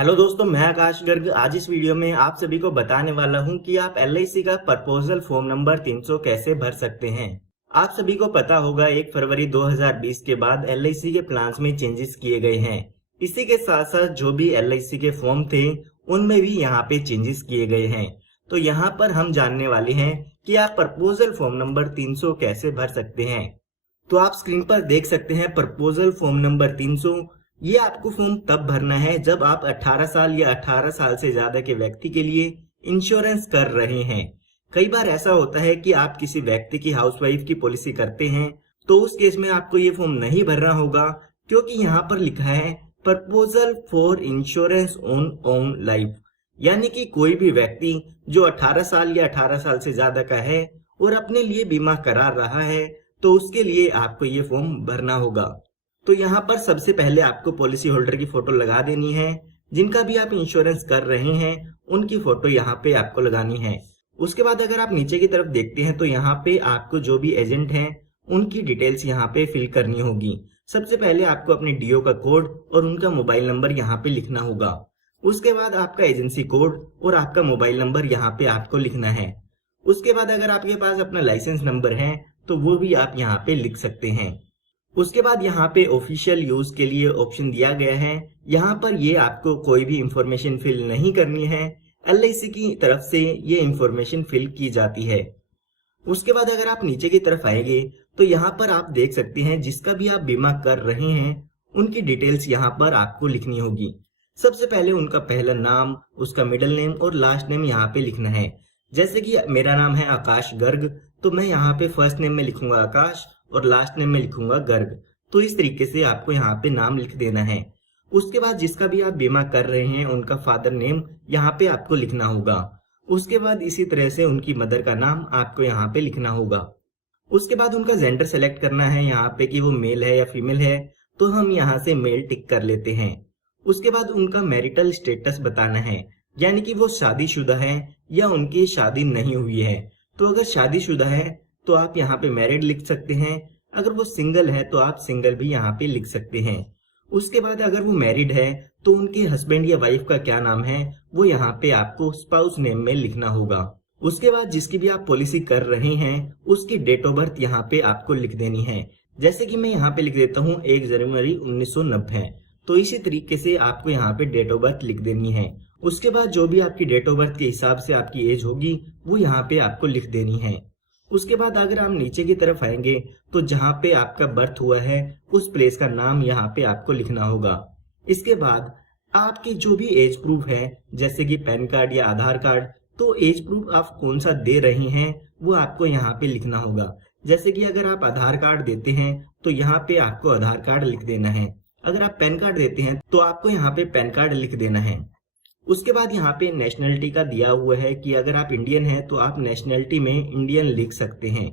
Hello दोस्तों, मैं आकाश गर्ग। आज इस वीडियो में आप सभी को बताने वाला हूं कि आप एलआईसी का प्रपोजल फॉर्म नंबर 300 कैसे भर सकते हैं। आप सभी को पता होगा 1 फरवरी 2020 के बाद एलआईसी के प्लान्स में चेंजेस किए गए हैं। इसी के साथ साथ जो भी एलआईसी के फॉर्म थे उनमें भी यहाँ पे चेंजेस किए गए हैं। तो यहाँ पर हम जानने वाले हैं कि आप प्रपोजल फॉर्म नंबर 300 कैसे भर सकते हैं। तो आप स्क्रीन पर देख सकते हैं प्रपोजल फॉर्म नंबर 300। ये आपको फॉर्म तब भरना है जब आप 18 साल या 18 साल से ज्यादा के व्यक्ति के लिए इंश्योरेंस कर रहे हैं। कई बार ऐसा होता है कि आप किसी व्यक्ति की हाउसवाइफ की पॉलिसी करते हैं, तो उस केस में आपको ये फॉर्म नहीं भरना होगा, क्योंकि यहाँ पर लिखा है proposal for insurance on own life. यानी कि कोई भी व्यक्ति जो 18 साल या 18 साल से ज्यादा का है और अपने लिए बीमा करा रहा है, तो उसके लिए आपको ये फॉर्म भरना होगा। तो यहाँ पर सबसे पहले आपको पॉलिसी होल्डर की फोटो लगा देनी है। जिनका भी आप इंश्योरेंस कर रहे हैं उनकी फोटो यहाँ पे आपको लगानी है। उसके बाद अगर आप नीचे की तरफ देखते हैं तो यहाँ पे आपको जो भी एजेंट हैं उनकी डिटेल्स यहाँ पे फिल करनी होगी। सबसे पहले आपको अपने डीओ का कोड और उनका मोबाइल नंबर यहाँ पे लिखना होगा। उसके बाद आपका एजेंसी कोड और आपका मोबाइल नंबर यहाँ पे आपको लिखना है। उसके बाद अगर आपके पास अपना लाइसेंस नंबर है तो वो भी आप यहाँ पे लिख सकते हैं। उसके बाद यहाँ पे ऑफिशियल यूज के लिए ऑप्शन दिया गया है। यहाँ पर ये आपको कोई भी इंफॉर्मेशन फिल नहीं करनी है, एलआईसी की तरफ से ये इंफॉर्मेशन फिल की जाती है। उसके बाद अगर आप नीचे की तरफ आएंगे तो यहाँ पर आप देख सकते हैं जिसका भी आप बीमा कर रहे हैं उनकी डिटेल्स यहाँ पर आपको लिखनी होगी। सबसे पहले उनका पहला नाम, उसका मिडिल नेम और लास्ट नेम यहाँ पे लिखना है। जैसे कि मेरा नाम है आकाश गर्ग, तो मैं यहाँ पे फर्स्ट नेम में लिखूंगा आकाश और लास्ट नेम में लिखूंगा गर्ग। तो इस तरीके से आपको यहाँ पे नाम लिख देना है। उसके बाद जिसका भी आप बीमा कर रहे हैं उनका फादर नेम यहाँ पे आपको लिखना होगा। उसके बाद इसी तरह से उनकी मदर का नाम आपको यहाँ पे लिखना होगा। उसके बाद उनका जेंडर सेलेक्ट करना है यहाँ पे कि वो मेल है या फीमेल है, तो हम यहाँ से मेल टिक कर लेते हैं। उसके बाद उनका मैरिटल स्टेटस बताना है, यानी कि वो शादीशुदा है या उनकी शादी नहीं हुई है। तो अगर शादीशुदा है तो आप यहाँ पे मैरिड लिख सकते हैं। अगर वो सिंगल है तो आप सिंगल भी यहाँ पे लिख सकते हैं। उसके बाद अगर वो मैरिड है तो उनके हस्बैंड या वाइफ का क्या नाम है वो यहाँ पे आपको स्पाउस नेम में लिखना होगा। उसके बाद जिसकी भी आप पॉलिसी कर रहे हैं उसकी डेट ऑफ बर्थ यहाँ पे आपको लिख देनी है। जैसे कि मैं यहाँ पे लिख देता हूँ 1 जनवरी 1990। तो इसी तरीके से आपको यहाँ पे डेट ऑफ बर्थ लिख देनी है। उसके बाद जो भी आपकी डेट ऑफ बर्थ के हिसाब से आपकी एज होगी वो यहाँ पे आपको लिख देनी है। उसके बाद अगर आप नीचे की तरफ आएंगे तो जहाँ पे आपका बर्थ हुआ है उस प्लेस का नाम यहाँ पे आपको लिखना होगा। इसके बाद आपके जो भी एज प्रूफ है, जैसे कि पैन कार्ड या आधार कार्ड, तो एज प्रूफ आप कौन सा दे रहे हैं वो आपको यहाँ पे लिखना होगा। जैसे कि अगर आप आधार कार्ड देते हैं तो यहाँ पे आपको आधार कार्ड लिख देना है। अगर आप पैन कार्ड देते हैं तो आपको यहाँ पे पैन कार्ड लिख देना है। उसके बाद यहाँ पे नेशनलिटी का दिया हुआ है कि अगर आप इंडियन हैं तो आप नेशनलिटी में इंडियन लिख सकते हैं।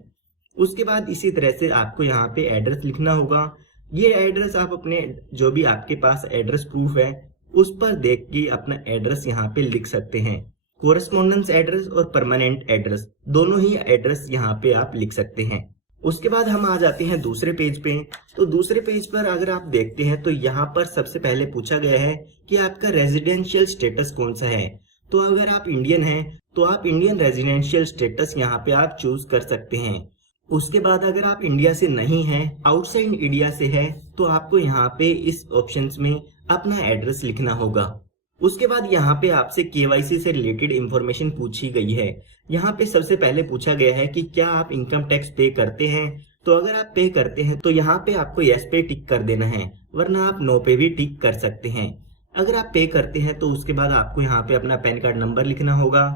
उसके बाद इसी तरह से आपको यहाँ पे एड्रेस लिखना होगा। ये एड्रेस आप अपने जो भी आपके पास एड्रेस प्रूफ है उस पर देख के अपना एड्रेस यहाँ पे लिख सकते हैं। कोरेस्पोंडेंस एड्रेस और परमानेंट एड्रेस दोनों ही एड्रेस यहाँ पे आप लिख सकते हैं। उसके बाद हम आ जाते हैं दूसरे पेज पे। तो दूसरे पेज पर अगर आप देखते हैं तो यहाँ पर सबसे पहले पूछा गया है कि आपका रेजिडेंशियल स्टेटस कौन सा है। तो अगर आप इंडियन हैं तो आप इंडियन रेजिडेंशियल स्टेटस यहाँ पे आप चूज कर सकते हैं। उसके बाद अगर आप इंडिया से नहीं हैं, आउटसाइड इंडिया से है, तो आपको यहाँ पे इस ऑप्शंस में अपना एड्रेस लिखना होगा। उसके बाद यहाँ पे आपसे केवाईसी से रिलेटेड इंफॉर्मेशन पूछी गई है। यहाँ पे सबसे पहले पूछा गया है कि क्या आप इनकम टैक्स पे करते हैं। तो अगर आप पे करते हैं तो यहाँ पे आपको यस पे टिक कर देना है, वरना आप नो पे भी टिक कर सकते हैं। अगर आप पे करते हैं तो उसके बाद आपको यहाँ पे अपना पैन कार्ड नंबर लिखना होगा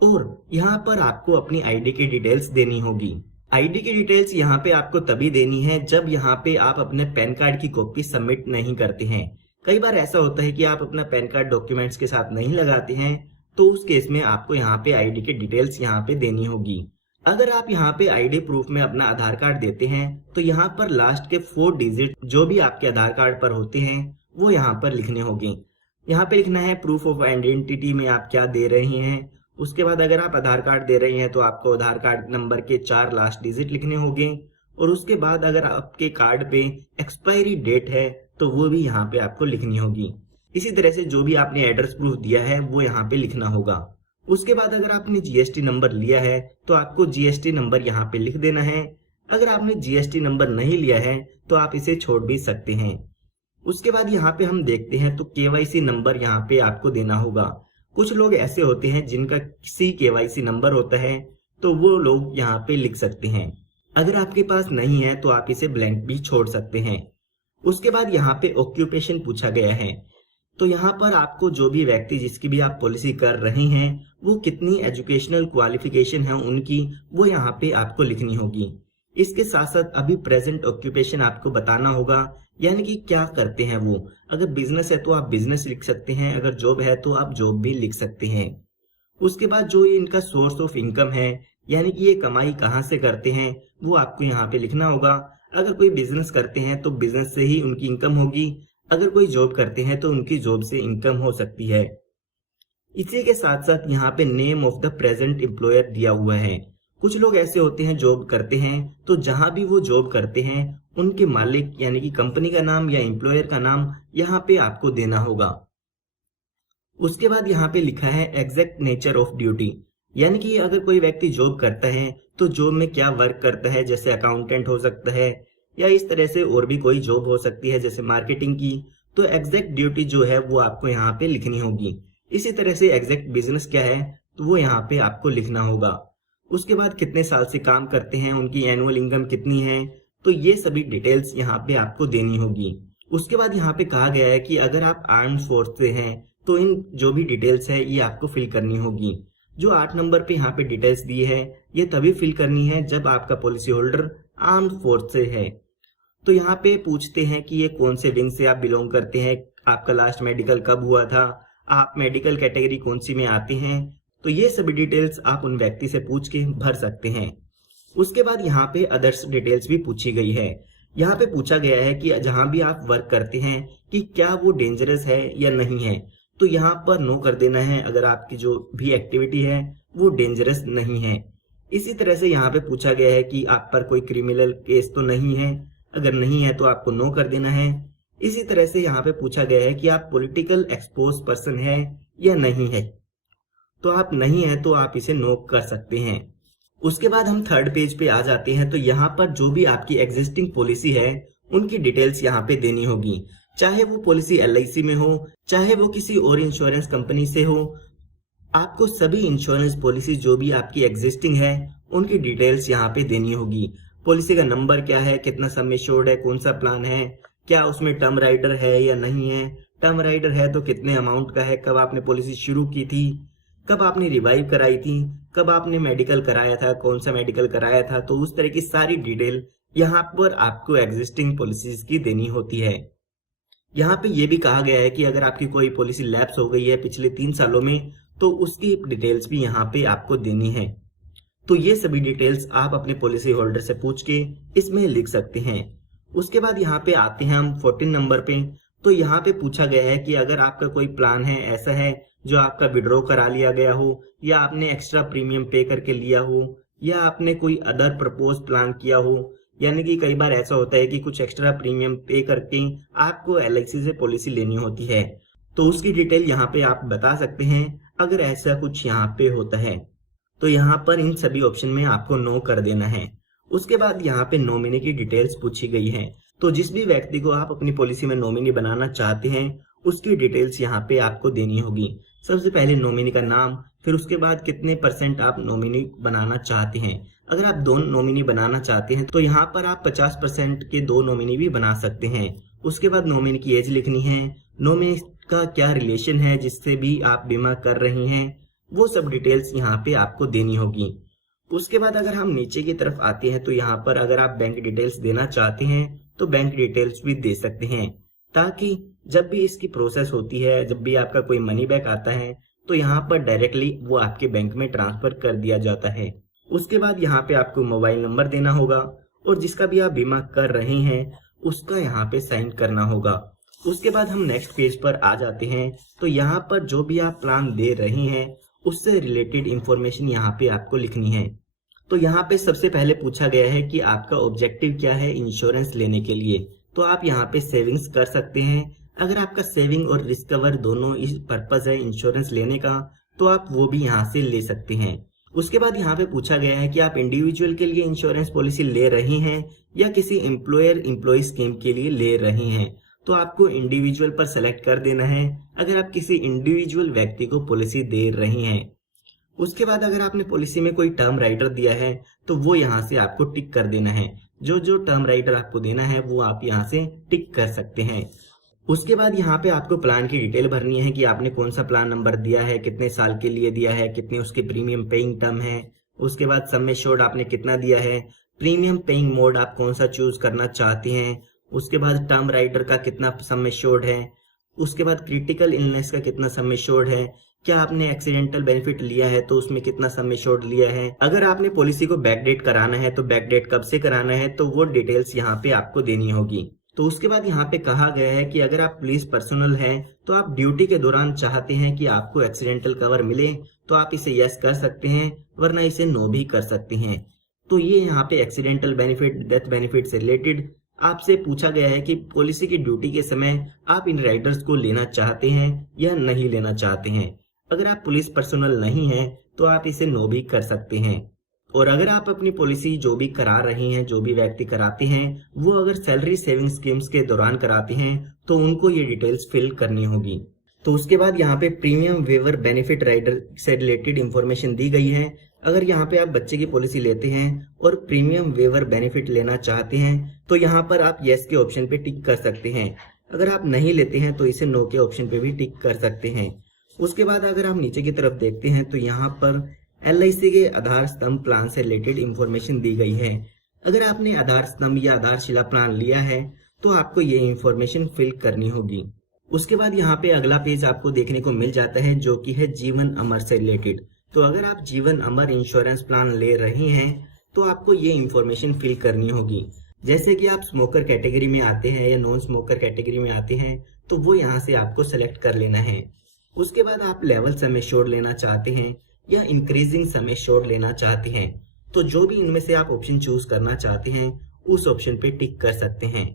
और यहाँ पर आपको अपनी आईडी की डिटेल्स देनी होगी। आईडी की डिटेल्स यहाँ पे आपको तभी देनी है जब यहाँ पे आप अपने पैन कार्ड की कॉपी सबमिट नहीं करते हैं। कई बार ऐसा होता है कि आप अपना पैन कार्ड डॉक्यूमेंट्स के साथ नहीं लगाते हैं, तो उस केस में आपको यहाँ पे आईडी के डिटेल्स यहाँ पे देनी होगी। अगर आप यहाँ पे आईडी प्रूफ में अपना आधार कार्ड देते हैं तो यहाँ पर लास्ट के 4 डिजिट जो भी आपके आधार कार्ड पर होते हैं वो यहाँ पर लिखने होंगे। यहाँ पे लिखना है प्रूफ ऑफ आइडेंटिटी में आप क्या दे रहे हैं। उसके बाद अगर आप आधार कार्ड दे रहे हैं तो आपको आधार कार्ड नंबर के 4 लास्ट डिजिट लिखने होंगे। और उसके बाद अगर आपके कार्ड पे एक्सपायरी डेट है तो वो भी यहाँ पे आपको लिखनी होगी। इसी तरह से जो भी आपने एड्रेस प्रूफ दिया है वो यहाँ पे लिखना होगा। उसके बाद अगर आपने जीएसटी नंबर लिया है तो आपको जीएसटी नंबर यहाँ पे लिख देना है। अगर आपने जीएसटी नंबर नहीं लिया है तो आप इसे छोड़ भी सकते हैं। उसके बाद यहाँ पे हम देखते हैं तो केवाईसी नंबर यहाँ पे आपको देना होगा। कुछ लोग ऐसे होते हैं जिनका सी केवाईसी नंबर होता है, तो वो लोग यहाँ पे लिख सकते हैं। अगर आपके पास नहीं है तो आप इसे ब्लैंक भी छोड़ सकते हैं। उसके बाद यहाँ पे ऑक्यूपेशन पूछा गया है, तो यहाँ पर आपको जो भी व्यक्ति जिसकी भी आप पॉलिसी कर रहे हैं वो कितनी एजुकेशनल क्वालिफिकेशन है उनकी, वो यहाँ पे आपको लिखनी होगी। इसके साथ साथ अभी प्रेजेंट ऑक्यूपेशन आपको बताना होगा, यानी कि क्या करते हैं वो। अगर बिजनेस है तो आप बिजनेस लिख सकते हैं, अगर जॉब है तो आप जॉब भी लिख सकते हैं। उसके बाद जो ये इनका सोर्स ऑफ इनकम है, यानी कि ये कमाई कहाँ से करते हैं, वो आपको यहाँ पे लिखना होगा। अगर कोई बिजनेस करते हैं तो बिजनेस से ही उनकी इनकम होगी, अगर कोई जॉब करते हैं तो उनकी जॉब से इनकम हो सकती है। इसी के साथ साथ यहाँ पे name of the present employer दिया हुआ है। कुछ लोग ऐसे होते हैं जॉब करते हैं, तो जहां भी वो जॉब करते हैं उनके मालिक यानी कि कंपनी का नाम या एम्प्लॉयर का नाम यहाँ पे आपको देना होगा। उसके बाद यहाँ पे लिखा है एग्जैक्ट नेचर ऑफ ड्यूटी, यानी कि अगर कोई व्यक्ति जॉब करता है तो जॉब में क्या वर्क करता है, जैसे अकाउंटेंट हो सकता है या इस तरह से और भी कोई जॉब हो सकती है जैसे मार्केटिंग की, तो एग्जैक्ट ड्यूटी जो है वो आपको यहाँ पे लिखनी होगी। इसी तरह से एग्जैक्ट बिजनेस क्या है तो वो यहाँ पे आपको लिखना होगा। उसके बाद कितने साल से काम करते हैं, उनकी एनुअल इनकम कितनी है, तो ये सभी डिटेल्स यहाँ पे आपको देनी होगी। उसके बाद यहाँ पे कहा गया है कि अगर आप आर्म फोर्स से हैं तो इन जो भी डिटेल्स है ये आपको फिल करनी होगी। जो 8 नंबर पे यहाँ पे डिटेल्स दी है ये तभी फिल करनी है जब आपका पॉलिसी होल्डर आर्म फोर्स से है। तो यहाँ पे पूछते हैं कि ये कौन से विंग से आप बिलोंग करते हैं, आपका लास्ट मेडिकल कब हुआ था, आप मेडिकल कैटेगरी कौन सी में आते हैं, तो ये सभी डिटेल्स आप उन व्यक्ति से पूछ के भर सकते हैं। उसके बाद यहाँ पे अदर्स डिटेल्स भी पूछी गई है। यहाँ पे पूछा गया है कि जहां भी आप वर्क करते हैं कि क्या वो डेंजरस है या नहीं है, तो यहाँ पर नो कर देना है अगर आपकी जो भी एक्टिविटी है वो डेंजरस नहीं है। इसी तरह से यहाँ पे पूछा गया है कि आप पर कोई क्रिमिनल केस तो नहीं है, अगर नहीं है तो आपको नो कर देना है। इसी तरह से यहाँ पे पूछा गया है कि आप पॉलिटिकल एक्सपोज पर्सन है या नहीं है, तो आप नहीं है तो आप इसे नो कर सकते हैं। उसके बाद हम थर्ड पेज पे आ जाते हैं, तो यहाँ पर जो भी आपकी एग्जिस्टिंग पॉलिसी है उनकी डिटेल्स यहाँ पे देनी होगी, चाहे वो पॉलिसी एलआईसी में हो, चाहे वो किसी और इंश्योरेंस कंपनी से हो। आपको सभी इंश्योरेंस पॉलिसी जो भी आपकी एग्जिस्टिंग है उनकी डिटेल्स यहाँ पे देनी होगी। पॉलिसी का नंबर क्या है, कितना सम एश्योर्ड है, कौन सा प्लान है, क्या उसमें टर्म राइडर है या नहीं है, टर्म राइडर है तो कितने अमाउंट का है, कब आपने पॉलिसी शुरू की थी, कब आपने रिवाइव कराई थी, कब आपने मेडिकल कराया था, कौन सा मेडिकल कराया था, तो उस तरह की सारी डिटेल यहाँ पर आपको एग्जिस्टिंग पॉलिसीज की देनी होती है। यहाँ पे ये भी कहा गया है कि अगर आपकी कोई पॉलिसी लैप्स हो गई है पिछले 3 सालों में तो उसकी डिटेल्स भी यहाँ पे आपको देनी है। तो ये सभी डिटेल्स आप अपने पॉलिसी होल्डर से पूछ के इसमें लिख सकते हैं। उसके बाद यहाँ पे आते हैं हम 14 नंबर पे, तो यहाँ पे पूछा गया है कि अगर आपका कोई प्लान है ऐसा है जो आपका विड्रॉ करा लिया गया हो, या आपने एक्स्ट्रा प्रीमियम पे करके लिया हो, या आपने कोई अदर प्रपोज प्लान किया हो, यानी कि कई बार ऐसा होता है कि कुछ एक्स्ट्रा प्रीमियम पे करके आपको एलआईसी से पॉलिसी लेनी होती है, तो उसकी डिटेल यहाँ पे आप बता सकते हैं अगर ऐसा कुछ यहाँ पे होता है। तो यहाँ पर इन सभी ऑप्शन में आपको नो कर देना है। उसके बाद यहाँ पे नॉमिनी की डिटेल्स पूछी गई है, तो जिस भी व्यक्ति को आप अपनी पॉलिसी में नॉमिनी बनाना चाहते हैं उसकी डिटेल्स यहाँ पे आपको देनी होगी। सबसे पहले नॉमिनी का नाम, फिर उसके बाद कितने % आप नॉमिनी बनाना चाहते हैं। अगर आप 2 नॉमिनी बनाना चाहते हैं तो यहाँ पर आप 50% के 2 नॉमिनी भी बना सकते हैं। उसके बाद नॉमिनी की एज लिखनी है, नॉमिनी का क्या रिलेशन है जिससे भी आप बीमा कर रहे हैं, वो सब डिटेल्स यहाँ पे आपको देनी होगी। उसके बाद अगर हम नीचे की तरफ आते हैं तो यहाँ पर अगर आप बैंक डिटेल्स देना चाहते हैं तो बैंक डिटेल्स भी दे सकते हैं, ताकि जब भी इसकी प्रोसेस होती है, जब भी आपका कोई मनी बैक आता है तो यहाँ पर डायरेक्टली वो आपके बैंक में ट्रांसफर कर दिया जाता है। उसके बाद यहाँ पे आपको मोबाइल नंबर देना होगा और जिसका भी आप बीमा कर रहे हैं उसका यहाँ पे साइन करना होगा। उसके बाद हम नेक्स्ट पेज पर आ जाते हैं, तो यहाँ पर जो भी आप प्लान दे रहे हैं उससे रिलेटेड इंफॉर्मेशन यहाँ पे आपको लिखनी है। तो यहाँ पे सबसे पहले पूछा गया है कि आपका ऑब्जेक्टिव क्या है इंश्योरेंस लेने के लिए, तो आप यहाँ पे सेविंग्स कर सकते हैं। अगर आपका सेविंग और रिस्क कवर दोनों इस पर्पज है इंश्योरेंस लेने का, तो आप वो भी यहाँ से ले सकते हैं। उसके बाद यहाँ पे पूछा गया है कि आप इंडिविजुअल के लिए इंश्योरेंस पॉलिसी ले रहे हैं या किसी एम्प्लॉयर एम्प्लॉय स्कीम के लिए ले रहे हैं। तो आपको इंडिविजुअल पर सेलेक्ट कर देना है अगर आप किसी इंडिविजुअल व्यक्ति को पॉलिसी दे रहे हैं। उसके बाद अगर आपने पॉलिसी में कोई टर्म राइटर दिया है तो वो यहाँ से आपको टिक कर देना है। जो जो टर्म राइटर आपको देना है वो आप यहाँ से टिक कर सकते हैं। उसके बाद यहाँ पे आपको प्लान की डिटेल भरनी है कि आपने कौन सा प्लान नंबर दिया है, कितने साल के लिए दिया है, कितने उसके प्रीमियम पेइंग टर्म है। उसके बाद सम एश्योर्ड आपने कितना दिया है, प्रीमियम पेइंग मोड आप कौन सा चूज करना चाहते हैं। उसके बाद टर्म राइटर का कितना सम एश्योर्ड है। उसके बाद क्रिटिकल इलनेस का कितना सम एश्योर्ड है। क्या आपने एक्सीडेंटल बेनिफिट लिया है तो उसमें कितना सम एश्योर्ड लिया है। अगर आपने पॉलिसी को बैकडेट कराना है तो बैकडेट कब से कराना है, तो वो डिटेल्स यहाँ पे आपको देनी होगी। तो उसके बाद यहाँ पे कहा गया है कि अगर आप पुलिस पर्सनल हैं तो आप ड्यूटी के दौरान चाहते हैं कि आपको एक्सीडेंटल कवर मिले तो आप इसे यस कर सकते हैं, वरना इसे नो भी कर सकते हैं। तो ये यहाँ पे एक्सीडेंटल बेनिफिट, डेथ बेनिफिट से रिलेटेड आपसे पूछा गया है कि पॉलिसी की ड्यूटी के समय आप इन राइडर्स को लेना चाहते हैं या नहीं लेना चाहते हैं। अगर आप पुलिस पर्सनल नहीं हैं तो आप इसे नो भी कर सकते हैं। और अगर आप अपनी पॉलिसी जो भी करा रहे हैं, जो भी व्यक्ति कराते हैं, वो अगर सैलरी सेविंग स्कीम्स के दौरान कराते हैं तो उनको ये डिटेल्स फिल करनी होगी। तो उसके बाद यहाँ पे प्रीमियम वेवर बेनिफिट राइडर से रिलेटेड इंफॉर्मेशन दी गई है। अगर यहाँ पे आप बच्चे की पॉलिसी लेते हैं और प्रीमियम वेवर बेनिफिट लेना चाहते हैं तो यहाँ पर आप यस के ऑप्शन पे टिक कर सकते हैं। अगर आप नहीं लेते हैं तो इसे नो के ऑप्शन पे भी टिक कर सकते हैं। उसके बाद अगर आप नीचे की तरफ देखते हैं तो यहाँ पर LIC के आधार स्तंभ प्लान से रिलेटेड इंफॉर्मेशन दी गई है। अगर आपने आधार स्तंभ या आधारशिला प्लान लिया है तो आपको ये इंफॉर्मेशन फिल करनी होगी। उसके बाद यहाँ पे अगला पेज आपको देखने को मिल जाता है जो कि है जीवन अमर से रिलेटेड। तो अगर आप जीवन अमर इंश्योरेंस प्लान ले रहे हैं तो आपको ये इंफॉर्मेशन फिल करनी होगी। जैसे कि आप स्मोकर कैटेगरी में आते हैं या नॉन स्मोकर कैटेगरी में आते हैं तो वो यहाँ से आपको सेलेक्ट कर लेना है। उसके बाद आप लेवल सम एश्योर्ड लेना चाहते हैं या इंक्रीजिंग सम एश्योर्ड लेना चाहते हैं, तो जो भी इनमें से आप ऑप्शन चूज करना चाहते हैं उस ऑप्शन पे टिक कर सकते हैं।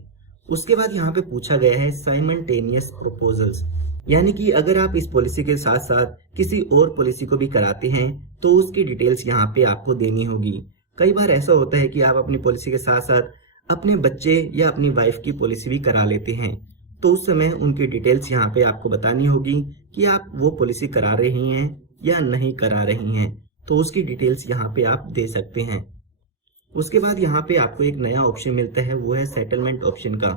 उसके बाद यहाँ पे पूछा गया है साइमल्टेनियस प्रपोजल्स, यानी कि अगर आप इस पॉलिसी के साथ साथ किसी और पॉलिसी को भी कराते हैं तो उसकी डिटेल्स यहाँ पे आपको देनी होगी। कई बार ऐसा होता है कि आप अपनी पॉलिसी के साथ साथ अपने बच्चे या अपनी वाइफ की पॉलिसी भी करा लेते हैं, तो उस समय उनकी डिटेल्स यहाँ पे आपको बतानी होगी कि आप वो पॉलिसी करा रही हैं या नहीं करा रही हैं, तो उसकी डिटेल्स यहाँ पे आप दे सकते हैं। उसके बाद यहाँ पे आपको एक नया ऑप्शन मिलता है, वो है सेटलमेंट ऑप्शन का।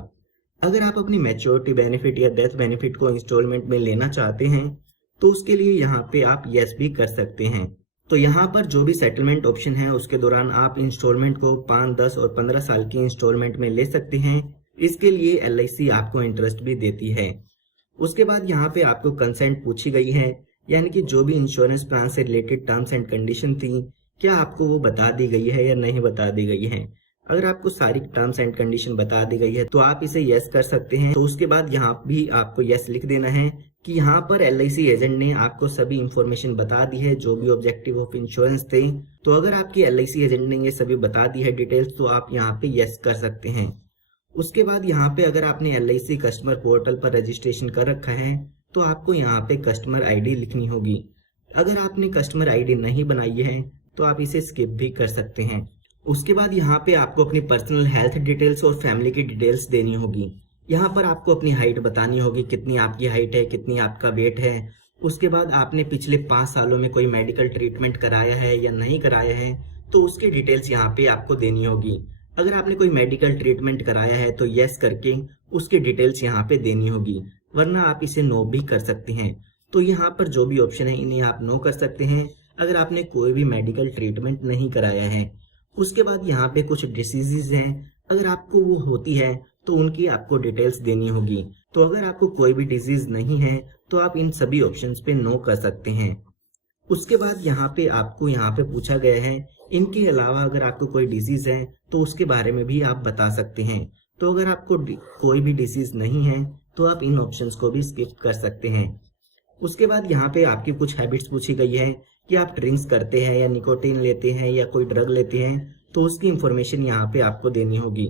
अगर आप अपनी मैच्योरिटी बेनिफिट या डेथ बेनिफिट को इंस्टॉलमेंट में लेना चाहते हैं तो उसके लिए यहाँ पे आप यस भी कर सकते हैं। तो यहाँ पर जो भी सेटलमेंट ऑप्शन है उसके दौरान आप इंस्टॉलमेंट को 5, 10 और 15 साल की इंस्टॉलमेंट में ले सकते हैं। इसके लिए LIC आपको इंटरेस्ट भी देती है। उसके बाद यहाँ पे आपको कंसेंट पूछी गई है, यानी कि जो भी इंश्योरेंस प्लान से रिलेटेड टर्म्स एंड कंडीशन थी क्या आपको वो बता दी गई है या नहीं बता दी गई है। अगर आपको सारी टर्म्स एंड कंडीशन बता दी गई है तो आप इसे यस कर सकते हैं। तो उसके बाद यहाँ भी आपको यस लिख देना है कि यहाँ पर LIC एजेंट ने आपको सभी इंफॉर्मेशन बता दी है जो भी ऑब्जेक्टिव ऑफ इंश्योरेंस थे। तो अगर आपकी LIC एजेंट ने ये सभी बता दी है डिटेल्स तो आप यहाँ पे यस कर सकते हैं। उसके बाद यहाँ पे अगर आपने LIC कस्टमर पोर्टल पर रजिस्ट्रेशन कर रखा है तो आपको यहाँ पे कस्टमर ID लिखनी होगी। अगर आपने कस्टमर ID नहीं बनाई है तो आप इसे स्किप भी कर सकते हैं। उसके बाद यहाँ पे आपको अपनी पर्सनल हेल्थ डिटेल्स और फैमिली की डिटेल्स देनी होगी। यहाँ पर आपको अपनी हाइट बतानी होगी, कितनी आपकी हाइट है, कितनी आपका वेट है। उसके बाद आपने पिछले 5 सालों में कोई मेडिकल ट्रीटमेंट कराया है या नहीं कराया है तो उसकी डिटेल्स यहाँ पे आपको देनी होगी। अगर आपने कोई मेडिकल ट्रीटमेंट कराया है तो यस करके उसकी डिटेल्स यहाँ पे देनी होगी, वरना आप इसे नो भी कर सकते हैं। तो यहाँ पर जो भी ऑप्शन है इन्हें आप नो कर सकते हैं अगर आपने कोई भी मेडिकल ट्रीटमेंट नहीं कराया है। उसके बाद यहाँ पे कुछ डिसीजेज हैं, अगर आपको वो होती है तो उनकी आपको डिटेल्स देनी होगी। तो अगर आपको कोई भी डिजीज नहीं है तो आप इन सभी ऑप्शंस पे नो कर सकते हैं। उसके बाद यहाँ पे पूछा गया है इनके अलावा अगर आपको कोई डिजीज है तो उसके बारे में भी आप बता सकते हैं। तो अगर आपको कोई भी डिजीज नहीं है तो आप इन ऑप्शंस को भी स्किप कर सकते हैं। उसके बाद यहाँ पे आपकी कुछ हैबिट्स पूछी गई है कि आप ड्रिंक्स करते हैं या निकोटीन लेते हैं या कोई ड्रग लेते हैं, तो उसकी इंफॉर्मेशन यहाँ पे आपको देनी होगी।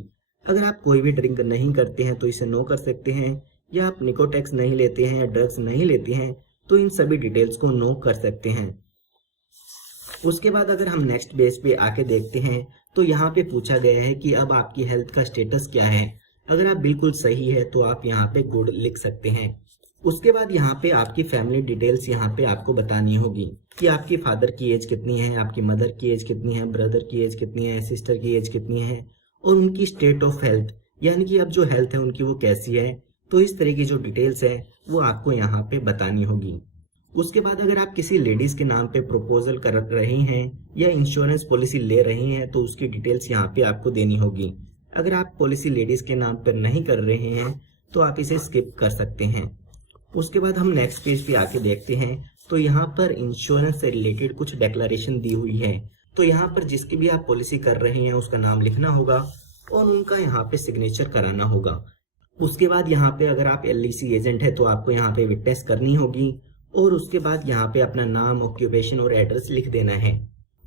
अगर आप कोई भी ड्रिंक नहीं करते हैं तो इसे नो कर सकते हैं, या आप निकोटेक्स नहीं लेते हैं या ड्रग्स नहीं लेते हैं तो इन सभी डिटेल्स को नो कर सकते हैं। उसके बाद अगर हम नेक्स्ट पेज पे आके देखते हैं तो यहाँ पे पूछा गया है कि अब आपकी हेल्थ का स्टेटस क्या है। अगर आप बिल्कुल सही है तो आप यहाँ पे गुड लिख सकते हैं। उसके बाद यहाँ पे आपकी फैमिली डिटेल्स यहाँ पे आपको बतानी होगी कि आपकी फादर की एज कितनी है, आपकी मदर की एज कितनी है, ब्रदर की एज कितनी है, सिस्टर की एज कितनी है और उनकी स्टेट ऑफ हेल्थ यानी कि अब जो हेल्थ है उनकी वो कैसी है। तो इस तरह की जो डिटेल्स है वो आपको यहाँ पे बतानी होगी। उसके बाद अगर आप किसी लेडीज के नाम पे प्रपोजल कर रही हैं या इंश्योरेंस पॉलिसी ले रही हैं तो उसकी डिटेल्स यहाँ पे आपको देनी होगी। अगर आप पॉलिसी लेडीज के नाम पर नहीं कर रहे हैं तो आप इसे स्किप कर सकते हैं। उसके बाद हम नेक्स्ट पेज पे आके देखते हैं तो यहाँ पर इंश्योरेंस से रिलेटेड कुछ डिक्लेरेशन दी हुई है। तो यहाँ पर जिसकी भी आप पॉलिसी कर रहे हैं उसका नाम लिखना होगा और उनका यहाँ पे सिग्नेचर कराना होगा। उसके बाद यहाँ पे अगर आप LIC एजेंट है तो आपको यहाँ पे विटनेस करनी होगी और उसके बाद यहाँ पे अपना नाम, ऑक्यूपेशन और एड्रेस लिख देना है।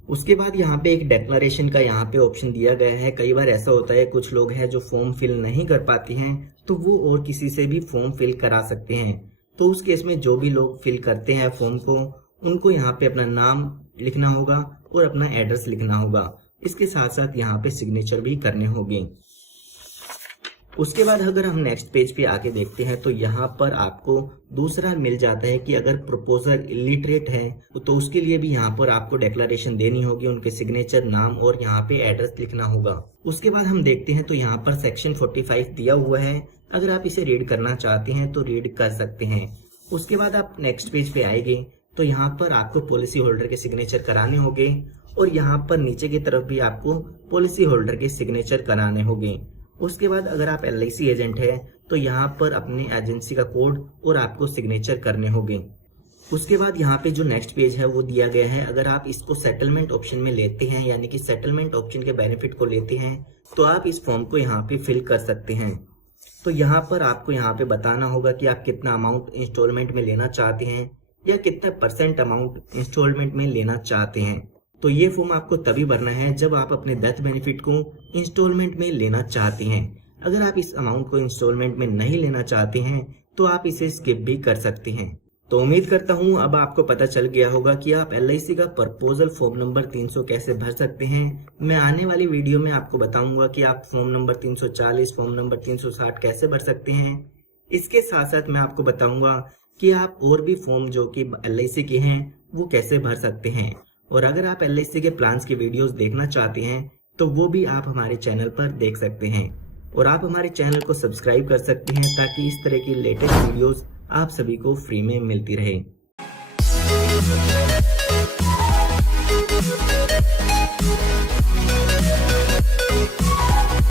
उसके बाद यहाँ पे एक डेक्लरेशन का यहाँ पे ऑप्शन दिया गया है। कई बार ऐसा होता है कुछ लोग हैं जो फॉर्म फिल नहीं कर पाते हैं तो वो और किसी से भी फॉर्म फिल करा सकते हैं। तो उस केस में जो भी लोग फिल करते हैं फॉर्म को उनको यहाँ पे अपना नाम लिखना होगा और अपना एड्रेस लिखना होगा। इसके साथ साथ यहाँ पे सिग्नेचर भी करने होंगे। उसके बाद अगर हम नेक्स्ट पेज पे आके देखते हैं तो यहाँ पर आपको दूसरा मिल जाता है कि अगर प्रपोजर इलिटरेट है तो उसके लिए भी यहाँ पर आपको डेक्लरेशन देनी होगी, उनके सिग्नेचर, नाम और यहाँ पे एड्रेस लिखना होगा। उसके बाद हम देखते हैं तो यहाँ पर सेक्शन 45 दिया हुआ है। अगर आप इसे रीड करना चाहते हैं तो रीड कर सकते हैं। उसके बाद आप नेक्स्ट पेज पे आएंगे तो यहाँ पर आपको पॉलिसी होल्डर के सिग्नेचर कराने होंगे और यहाँ पर नीचे की तरफ भी आपको पॉलिसी होल्डर के सिग्नेचर कराने होंगे। उसके बाद अगर आप LIC एजेंट है तो यहाँ पर अपने एजेंसी का कोड और आपको सिग्नेचर करने होंगे। उसके बाद यहाँ पे जो नेक्स्ट पेज है वो दिया गया है। अगर आप इसको सेटलमेंट ऑप्शन में लेते हैं यानी कि सेटलमेंट ऑप्शन के बेनिफिट को लेते हैं तो आप इस फॉर्म को यहाँ पे फिल कर सकते हैं। तो यहाँ पर आपको यहाँ पे बताना होगा कि आप कितना अमाउंट इंस्टॉलमेंट में लेना चाहते हैं या कितना % अमाउंट इंस्टॉलमेंट में लेना चाहते हैं। तो ये फॉर्म आपको तभी भरना है जब आप अपने डेथ बेनिफिट को इंस्टॉलमेंट में लेना चाहते हैं। अगर आप इस अमाउंट को इंस्टॉलमेंट में नहीं लेना चाहते हैं तो आप इसे स्किप भी कर सकते हैं। तो उम्मीद करता हूँ अब आपको पता चल गया होगा कि आप LIC का प्रपोजल फॉर्म नंबर 300 कैसे भर सकते हैं। मैं आने वाली वीडियो में आपको बताऊंगा कि आप फॉर्म नंबर 340, फॉर्म नंबर 360 कैसे भर सकते हैं। इसके साथ साथ मैं आपको बताऊंगा कि आप और भी फॉर्म जो कि LIC के हैं वो कैसे भर सकते हैं। और अगर आप LIC के प्लान्स की वीडियोस देखना चाहते हैं तो वो भी आप हमारे चैनल पर देख सकते हैं और आप हमारे चैनल को सब्सक्राइब कर सकते हैं ताकि इस तरह की लेटेस्ट वीडियोस आप सभी को फ्री में मिलती रहे।